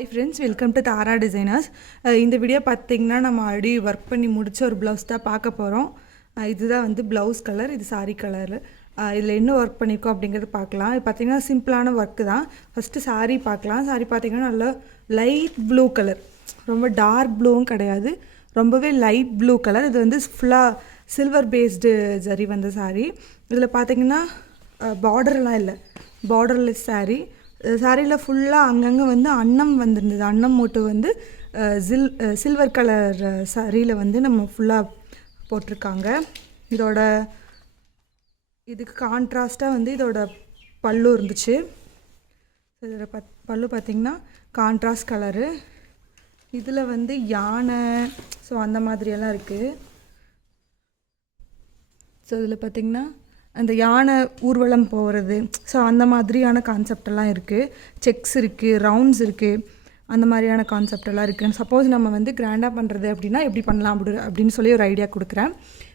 Hi friends, welcome to Tara designers. இந்த video பார்த்தீங்கன்னா நம்ம ஆல்ரெடி ஒர்க் பண்ணி முடிச்ச ஒரு ப்ளவுஸ் தான் பார்க்க போகிறோம். இதுதான் வந்து ப்ளவுஸ் கலர், இது சாரீ கலரு. இதில் என்ன ஒர்க் பண்ணியிருக்கோம் அப்படிங்கிறது பார்க்கலாம். இது பார்த்திங்கன்னா சிம்பிளான ஒர்க்கு தான். ஃபஸ்ட்டு சாரீ பார்க்கலாம். சாரீ பார்த்திங்கன்னா நல்லா லைட் ப்ளூ கலர், ரொம்ப டார்க் ப்ளூவும் கிடையாது, ரொம்பவே லைட் ப்ளூ கலர். இது வந்து ஃபுல்லாக சில்வர் பேஸ்டு ஜரி வந்த சாரீ. இதில் பார்த்திங்கன்னா பார்டர்லாம் இல்லை, பார்டர்லெஸ் சாரீ. சாரியில் ஃபுல்லாக அங்கங்கே வந்து அன்னம் வந்துருந்தது. அன்னம் மூட்டு வந்து சில்வர் கலர் சாரியில் வந்து நம்ம ஃபுல்லாக போட்டிருக்காங்க. இதுக்கு கான்ட்ராஸ்ட்டாக வந்து இதோட பல்லு இருந்துச்சு. இதோட பல்லு பார்த்திங்கன்னா கான்ட்ராஸ்ட் கலரு. இதில் வந்து யானை ஸோ அந்த மாதிரியெல்லாம் இருக்குது. ஸோ இதில் பார்த்திங்கன்னா அந்த யானை ஊர்வலம் போகிறது, ஸோ அந்த மாதிரியான கான்செப்டெல்லாம் இருக்குது. செக்ஸ் இருக்குது, ரவுண்ட்ஸ் இருக்குது, அந்த மாதிரியான கான்செப்டெல்லாம் இருக்குது. சப்போஸ் நம்ம வந்து கிராண்டாக பண்ணுறது அப்படின்னா எப்படி பண்ணலாம் அப்படின்னு சொல்லி ஒரு ஐடியா கொடுக்குறேன்.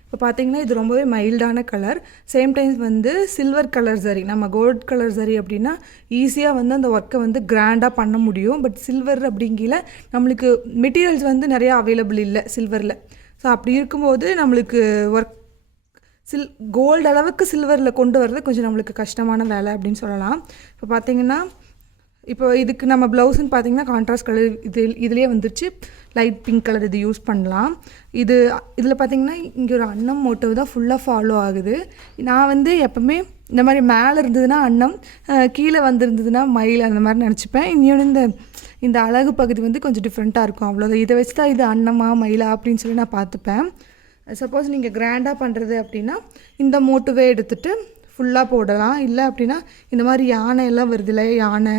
இப்போ பார்த்திங்கன்னா இது ரொம்பவே மைல்டான கலர், சேம் டைம்ஸ் வந்து சில்வர் கலர் சரி. நம்ம கோல்ட் கலர் சரி அப்படின்னா ஈஸியாக வந்து அந்த ஒர்க்கை வந்து கிராண்டாக பண்ண முடியும். பட் சில்வர் அப்படிங்கில நம்மளுக்கு மெட்டீரியல்ஸ் வந்து நிறையா அவைலபிள் இல்லை சில்வரில். ஸோ அப்படி இருக்கும்போது நம்மளுக்கு ஒர்க் கோல்டு அளவுக்கு சில்வரில் கொண்டு வர்றது கொஞ்சம் நம்மளுக்கு கஷ்டமான வேலை அப்படின்னு சொல்லலாம். இப்போ பார்த்திங்கன்னா இப்போ இதுக்கு நம்ம ப்ளவுஸுன்னு பார்த்திங்கன்னா கான்ட்ராஸ்ட் கலர் இதுலேயே வந்துருச்சு, லைட் பிங்க் கலர். இது யூஸ் பண்ணலாம். இதில் பார்த்திங்கன்னா இங்கே ஒரு அன்னம் மோட்டிவ் தான் ஃபுல்லாக ஃபாலோ ஆகுது. நான் வந்து எப்போவுமே இந்த மாதிரி மேலே இருந்ததுன்னா அன்னம், கீழே வந்துருந்ததுன்னா மயில், அந்த மாதிரி நினச்சிப்பேன். இன்னொன்று இந்த அழகு பகுதி வந்து கொஞ்சம் டிஃப்ரெண்ட்டாக இருக்கும், அவ்வளோதான். இதை வச்சு தான் இது அன்னமா மயிலா அப்படின்னு சொல்லி நான் பார்த்துப்பேன். சப்போஸ் நீங்கள் கிராண்டாக பண்ணுறது அப்படின்னா இந்த மோட்டுவே எடுத்துகிட்டு ஃபுல்லாக போடலாம். இல்லை அப்படின்னா இந்த மாதிரி யானை எல்லாம் வருது இல்லை, யானை,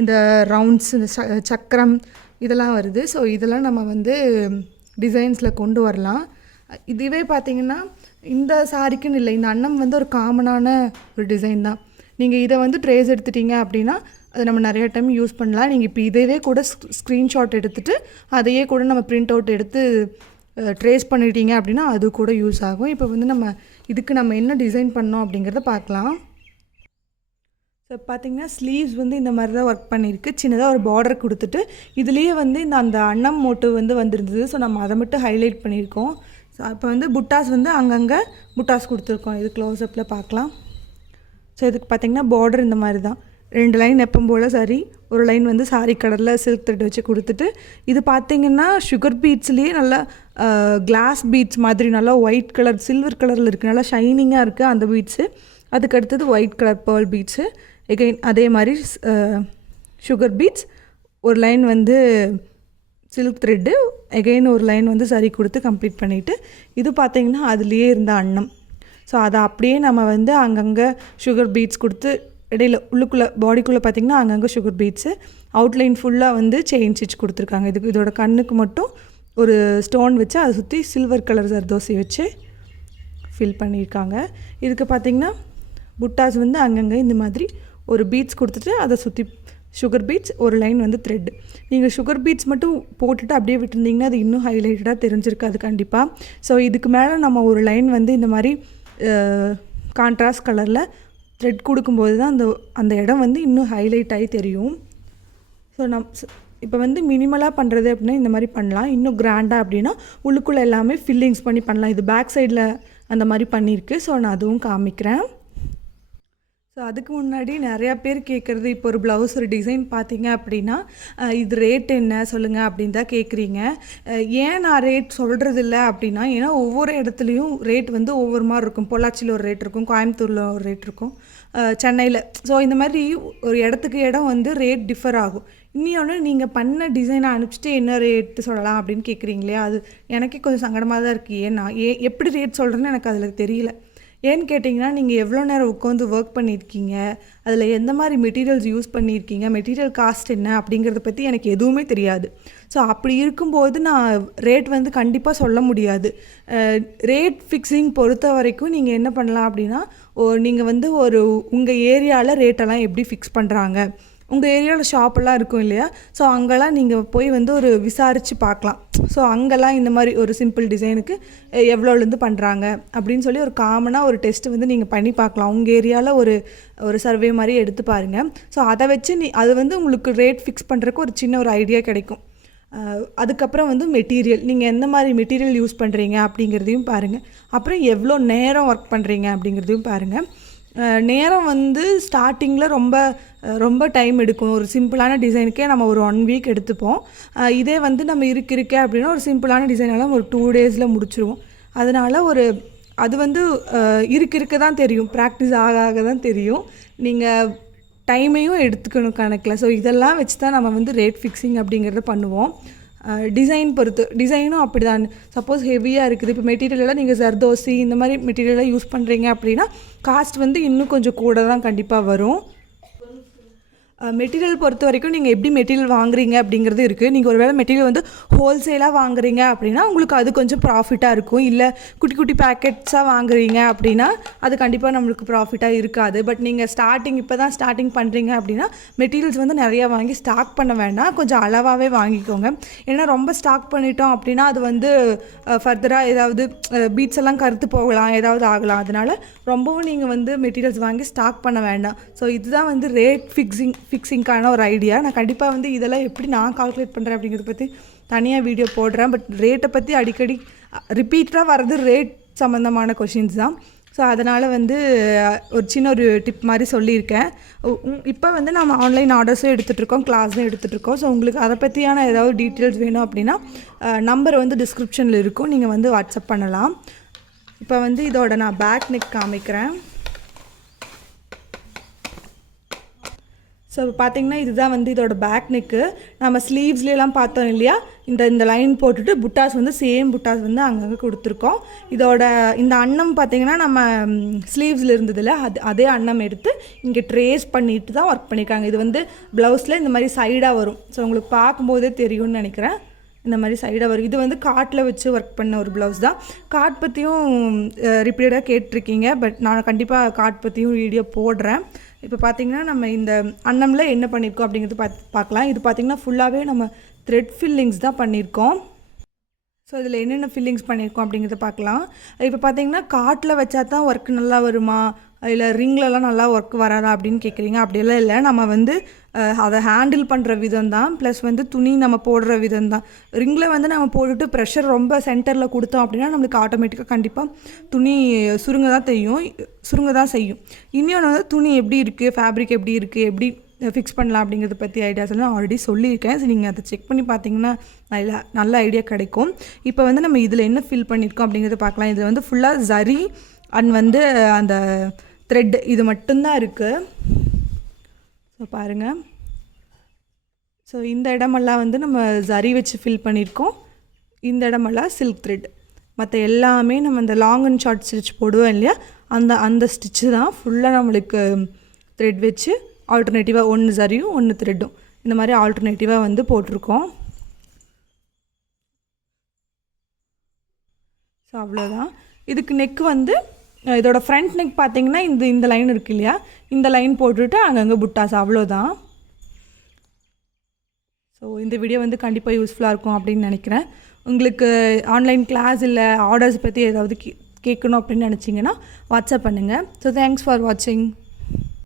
இந்த ரவுண்ட்ஸ், இந்த சக்கரம் இதெல்லாம் வருது. ஸோ இதெல்லாம் நம்ம வந்து டிசைன்ஸில் கொண்டு வரலாம். இதுவே பார்த்திங்கன்னா இந்த சாரிக்குன்னு இல்லை, இந்த அன்னம் வந்து ஒரு காமனான ஒரு டிசைன் தான். நீங்கள் இதை வந்து ட்ரேஸ் எடுத்துட்டீங்க அப்படின்னா அதை நம்ம நிறைய டைம் யூஸ் பண்ணலாம். நீங்கள் இப்போ இதே கூட ஸ்க்ரீன்ஷாட் எடுத்துகிட்டு அதையே கூட நம்ம பிரிண்ட் அவுட் எடுத்து ட்ரேஸ் பண்ணிட்டீங்க அப்படின்னா அது கூட யூஸ் ஆகும். இப்போ வந்து இதுக்கு நம்ம என்ன டிசைன் பண்ணோம் அப்படிங்கிறத பார்க்கலாம். ஸோ பார்த்திங்கன்னா ஸ்லீவ்ஸ் வந்து இந்த மாதிரி தான் ஒர்க் பண்ணியிருக்கு. சின்னதாக ஒரு பார்டர் கொடுத்துட்டு இதுலேயே வந்து அந்த அன்னம் மோட்டிவ் வந்து வந்துருந்தது. ஸோ நம்ம அதை மட்டும் ஹைலைட் பண்ணியிருக்கோம். ஸோ இப்போ வந்து புட்டாஸ் வந்து அங்கங்கே புட்டாஸ் கொடுத்துருக்கோம். இது க்ளோஸ்அப்பில் பார்க்கலாம். ஸோ இதுக்கு பார்த்திங்கன்னா பார்டர் இந்த மாதிரி தான், 2 லைன் எப்பவும் போல் சரி, ஒரு லைன் வந்து சாரி கலரில் சில்க் த்ரெட் வச்சு கொடுத்துட்டு, இது பார்த்திங்கன்னா சுகர் பீட்ஸ்லேயே நல்லா கிளாஸ் பீட்ஸ் மாதிரி நல்லா ஒயிட் கலர் சில்வர் கலரில் இருக்குது, நல்லா ஷைனிங்காக இருக்குது அந்த பீட்ஸு. அதுக்கு அடுத்தது white colour pearl beads, again அதே மாதிரி சுகர் பீட்ஸ், ஒரு லைன் வந்து சில்க் த்ரெட்டு, எகைன் ஒரு லைன் வந்து சரி கொடுத்து கம்ப்ளீட் பண்ணிவிட்டு, இது பார்த்திங்கன்னா அதுலேயே இருந்த அன்னம். ஸோ அதை அப்படியே நம்ம வந்து அங்கங்கே சுகர் பீட்ஸ் கொடுத்து இடையில உள்ளுக்குள்ளே பாடிக்குள்ளே பார்த்திங்கன்னா அங்கங்கே சுகர் பீட்ஸு, அவுட்லைன் ஃபுல்லாக வந்து செயின் ஸ்டிச் கொடுத்துருக்காங்க. இதோட கண்ணுக்கு மட்டும் ஒரு ஸ்டோன் வச்சு அதை சுற்றி சில்வர் கலர் ஜர்தோசி வச்சு ஃபில் பண்ணியிருக்காங்க. இதுக்கு பார்த்திங்கன்னா புட்டாஸ் வந்து அங்கங்கே இந்த மாதிரி ஒரு பீட்ஸ் கொடுத்துட்டு அதை சுற்றி சுகர் பீட்ஸ், ஒரு லைன் வந்து த்ரெட். நீங்கள் சுகர் பீட்ஸ் மட்டும் போட்டுட்டு அப்படியே விட்டுருந்தீங்கன்னா அது இன்னும் ஹைலைட்டடாக தெரிஞ்சிருக்காது கண்டிப்பாக. ஸோ இதுக்கு மேலே நம்ம ஒரு லைன் வந்து இந்த மாதிரி கான்ட்ராஸ்ட் கலரில் த்ரெட் கொடுக்கும்போது தான் அந்த இடம் வந்து இன்னும் ஹைலைட் ஆகி தெரியும். ஸோ இப்போ வந்து மினிமலாக பண்ணுறது அப்படின்னா இந்த மாதிரி பண்ணலாம். இன்னும் கிராண்டாக அப்படின்னா உள்ளுக்குள்ளே எல்லாமே ஃபில்லிங்ஸ் பண்ணி பண்ணலாம். இது பேக் சைடில் அந்த மாதிரி பண்ணியிருக்கு. ஸோ நான் அதுவும் காமிக்கிறேன். ஸோ அதுக்கு முன்னாடி நிறையா பேர் கேட்குறது, இப்போ ஒரு ப்ளவுஸ் ஒரு டிசைன் பார்த்தீங்க அப்படின்னா இது ரேட் என்ன சொல்லுங்கள் அப்படின்னு தான் கேட்குறீங்க. ஏன் நான் ரேட் சொல்கிறது இல்லை அப்படின்னா, ஏன்னா ஒவ்வொரு இடத்துலையும் ரேட் வந்து ஒவ்வொரு மாதிரி இருக்கும். பொள்ளாச்சியில் ஒரு ரேட் இருக்கும், கோயம்புத்தூரில் ஒரு ரேட் இருக்கும், சென்னையில். ஸோ இந்த மாதிரி ஒரு இடத்துக்கு இடம் வந்து ரேட் டிஃபர் ஆகும். இன்னொன்று நீங்கள் பண்ண டிசைனை அனுப்பிச்சிட்டு என்ன ரேட்டு சொல்லலாம் அப்படின்னு கேட்குறீங்களே, அது எனக்கே கொஞ்சம் சங்கடமாக தான் இருக்குது. ஏன்னா எப்படி ரேட் சொல்கிறேன்னு எனக்கு அதில் தெரியல. ஏன்னு கேட்டிங்கன்னா, நீங்கள் எவ்வளோ நேரம் உட்காந்து ஒர்க் பண்ணியிருக்கீங்க, அதில் எந்த மாதிரி மெட்டீரியல்ஸ் யூஸ் பண்ணியிருக்கீங்க, மெட்டீரியல் காஸ்ட் என்ன அப்படிங்கிறத பற்றி எனக்கு எதுவுமே தெரியாது. ஸோ அப்படி இருக்கும்போது நான் ரேட் வந்து கண்டிப்பாக சொல்ல முடியாது. ரேட் ஃபிக்ஸிங் பொறுத்த வரைக்கும் நீங்கள் என்ன பண்ணலாம் அப்படின்னா, நீங்கள் வந்து உங்கள் ஏரியாவில் ரேட்டெல்லாம் எப்படி ஃபிக்ஸ் பண்ணுறாங்க, உங்கள் ஏரியாவில் ஷாப்பெல்லாம் இருக்கும் இல்லையா, ஸோ அங்கெல்லாம் நீங்கள் போய் வந்து ஒரு விசாரித்து பார்க்கலாம். ஸோ அங்கெல்லாம் இந்த மாதிரி ஒரு சிம்பிள் டிசைனுக்கு எவ்வளோலேருந்து பண்ணுறாங்க அப்படின்னு சொல்லி ஒரு காமனாக ஒரு டெஸ்ட்டு வந்து நீங்கள் பண்ணி பார்க்கலாம். உங்கள் ஏரியாவில் ஒரு சர்வே மாதிரி எடுத்து பாருங்கள். ஸோ அதை வச்சு அது வந்து உங்களுக்கு ரேட் ஃபிக்ஸ் பண்ணுறதுக்கு ஒரு சின்ன ஒரு ஐடியா கிடைக்கும். அதுக்கப்புறம் வந்து மெட்டீரியல், நீங்கள் எந்த மாதிரி மெட்டீரியல் யூஸ் பண்ணுறீங்க அப்படிங்கிறதையும் பாருங்கள். அப்புறம் எவ்வளோ நேரம் ஒர்க் பண்ணுறீங்க அப்படிங்கிறதையும் பாருங்கள். நேரம் வந்து ஸ்டார்டிங்கில் ரொம்ப டைம் எடுக்கும். ஒரு சிம்பிளான டிசைனுக்கே நம்ம ஒரு 1 வீக் எடுத்துப்போம். இதே வந்து நம்ம இருக்க அப்படின்னா ஒரு சிம்பிளான டிசைனெல்லாம் ஒரு 2 டேஸில் முடிச்சிருவோம். அதனால் அது வந்து இருக்க தான் தெரியும், ப்ராக்டிஸ் ஆக தான் தெரியும். நீங்கள் டைமையும் எடுத்துக்கணும் கணக்கில். ஸோ இதெல்லாம் வச்சு தான் நம்ம வந்து ரேட் ஃபிக்ஸிங் அப்படிங்கிறத பண்ணுவோம். டிசைன் பொறுத்து, டிசைனும் அப்படி தான். சப்போஸ் ஹெவியாக இருக்குது, இப்போ மெட்டீரியலெல்லாம் நீங்கள் ஜர்தோசி இந்த மாதிரி மெட்டீரியலாக யூஸ் பண்ணுறீங்க அப்படின்னா காஸ்ட் வந்து இன்னும் கொஞ்சம் கூட தான் கண்டிப்பாக வரும். மெட்டீரியல் பொறுத்த வரைக்கும் நீங்கள் எப்படி மெட்டீரியல் வாங்குறீங்க அப்படிங்கிறது இருக்குது. நீங்கள் ஒரு வேளை மெட்டீரியல் வந்து ஹோல்சேலாக வாங்குறீங்க அப்படின்னா உங்களுக்கு அது கொஞ்சம் ப்ராஃபிட்டாக இருக்கும். இல்லை குட்டி குட்டி பேக்கெட்ஸாக வாங்குறீங்க அப்படின்னா அது கண்டிப்பாக நம்மளுக்கு ப்ராஃபிட்டாக இருக்காது. பட் நீங்கள் இப்போ தான் ஸ்டார்டிங் பண்ணுறீங்க அப்படின்னா மெட்டீரியல்ஸ் வந்து நிறையா வாங்கி ஸ்டாக் பண்ண வேண்டாம், கொஞ்சம் அளவாகவே வாங்கிக்கோங்க. ஏன்னா ரொம்ப ஸ்டாக் பண்ணிட்டோம் அப்படின்னா அது வந்து ஃபர்தராக ஏதாவது பீட்ஸ் எல்லாம் கருத்து போகலாம், ஏதாவது ஆகலாம். அதனால் ரொம்பவும் நீங்கள் வந்து மெட்டீரியல்ஸ் வாங்கி ஸ்டாக் பண்ண வேண்டாம். ஸோ இதுதான் வந்து ரேட் ஃபிக்ஸிங்கான ஒரு ஐடியா. நான் கண்டிப்பாக வந்து இதெல்லாம் எப்படி நான் கால்குலேட் பண்ணுறேன் அப்படிங்கிறத பற்றி தனியாக வீடியோ போடுறேன். பட் ரேட்டை பற்றி அடிக்கடி ரிப்பீட்டாக வர்றது ரேட் சம்மந்தமான கொஷின்ஸ் தான். ஸோ அதனால் வந்து ஒரு சின்ன ஒரு டிப் மாதிரி சொல்லியிருக்கேன். இப்போ வந்து நம்ம ஆன்லைன் ஆர்டர்ஸும் எடுத்துகிட்ருக்கோம், கிளாஸும் எடுத்துகிட்ருக்கோம். ஸோ உங்களுக்கு அதை பற்றியான ஏதாவது டீட்டெயில்ஸ் வேணும் அப்படின்னா நம்பர் வந்து டிஸ்கிரிப்ஷனில் இருக்கும், நீங்கள் வந்து வாட்ஸ்அப் பண்ணலாம். இப்போ வந்து இதோட நான் பேக் நெக் காமிக்கிறேன். ஸோ பார்த்தீங்கன்னா இதுதான் வந்து இதோட பேக் நெக்கு. நம்ம ஸ்லீவ்ஸ்லாம் பார்த்தோம் இல்லையா, இந்த லைன் போட்டுட்டு புட்டாஸ் வந்து சேம் புட்டாஸ் வந்து அங்கங்கே கொடுத்துருக்கோம். இந்த அன்னம் பார்த்தீங்கன்னா நம்ம ஸ்லீவ்ஸில் இருந்ததில்ல, அதே அன்னம் எடுத்து இங்கே ட்ரேஸ் பண்ணிட்டு தான் ஒர்க் பண்ணியிருக்காங்க. இது வந்து ப்ளவுஸில் இந்த மாதிரி சைடாக வரும். ஸோ உங்களுக்கு பார்க்கும்போதே தெரியும்னு நினைக்கிறேன், இந்த மாதிரி சைடாக வரும். இது வந்து காட்டில் வச்சு ஒர்க் பண்ண ஒரு ப்ளவுஸ் தான். காட் பற்றியும் ரிப்பீட்டடாக கேட்டிருக்கீங்க, பட் நான் கண்டிப்பாக காட் பற்றியும் வீடியோ போடுறேன். இப்போ பார்த்திங்கன்னா நம்ம இந்த அன்னமில் என்ன பண்ணியிருக்கோம் அப்படிங்கிறது பார்க்கலாம். இது பார்த்திங்கன்னா ஃபுல்லாகவே நம்ம த்ரெட் ஃபில்லிங்ஸ் தான் பண்ணியிருக்கோம். ஸோ இதில் என்னென்ன ஃபில்லிங்ஸ் பண்ணியிருக்கோம் அப்படிங்கிறத பார்க்கலாம். இப்போ பார்த்திங்கன்னா காட்டில் வச்சா தான் ஒர்க் நல்லா வருமா, இல்லை ரிங்லலாம் நல்லா ஒர்க் வராதா அப்படின்னு கேட்குறீங்க. அப்படியெல்லாம் இல்லை. நம்ம வந்து அதை ஹேண்டில் பண்ணுற விதம் தான், ப்ளஸ் வந்து துணி நம்ம போடுற விதம் தான். ரிங்கில் வந்து நம்ம போட்டுட்டு ப்ரெஷர் ரொம்ப சென்டரில் கொடுத்தோம் அப்படின்னா நம்மளுக்கு ஆட்டோமேட்டிக்காக கண்டிப்பாக துணி சுருங்க தான் செய்யும். இன்னொன்று வந்து துணி எப்படி இருக்குது, ஃபேப்ரிக் எப்படி இருக்குது, எப்படி ஃபிக்ஸ் பண்ணலாம் அப்படிங்கிறத பற்றி ஐடியாஸ் எல்லாம் ஆல்ரெடி சொல்லியிருக்கேன். ஸோ நீங்கள் அதை செக் பண்ணி பார்த்தீங்கன்னா நல்ல ஐடியா கிடைக்கும். இப்போ வந்து நம்ம இதில் என்ன ஃபில் பண்ணியிருக்கோம் அப்படிங்கிறத பார்க்கலாம். இதில் வந்து ஃபுல்லாக ஜரி அண்ட் வந்து அந்த த்ரெட் இது மட்டும்தான் இருக்குது. ஸோ பாருங்கள். ஸோ இந்த இடமெல்லாம் வந்து நம்ம ஜரி வச்சு ஃபில் பண்ணியிருக்கோம். இந்த இடமெல்லாம் சில்க் த்ரெட். மற்ற எல்லாமே நம்ம இந்த லாங் அண்ட் ஷார்ட் ஸ்டிச் போடுவோம் இல்லையா, அந்த ஸ்டிச்சு தான் ஃபுல்லாக நம்மளுக்கு த்ரெட் வச்சு ஆல்டர்னேட்டிவாக ஒன்று ஜரியும் ஒன்று த்ரெட்டும் இந்த மாதிரி ஆல்டர்னேட்டிவாக வந்து போட்டிருக்கோம். ஸோ அவ்வளோதான். இதுக்கு நெக் வந்து இதோட ஃப்ரண்ட் நெக் பார்த்திங்கன்னா இந்த லைன் இருக்குது இல்லையா, இந்த லைன் போட்டுட்டு அங்கங்கே புட்டாஸ், அவ்வளோதான். ஸோ இந்த வீடியோ வந்து கண்டிப்பாக யூஸ்ஃபுல்லாக இருக்கும் அப்படின்னு நினைக்கிறேன். உங்களுக்கு ஆன்லைன் கிளாஸ் இல்லை ஆர்டர்ஸ் பற்றி ஏதாவது கேட்கணும் அப்படின்னு நினச்சிங்கன்னா வாட்ஸ்அப் பண்ணுங்கள். ஸோ தேங்க்ஸ் ஃபார் வாட்சிங்.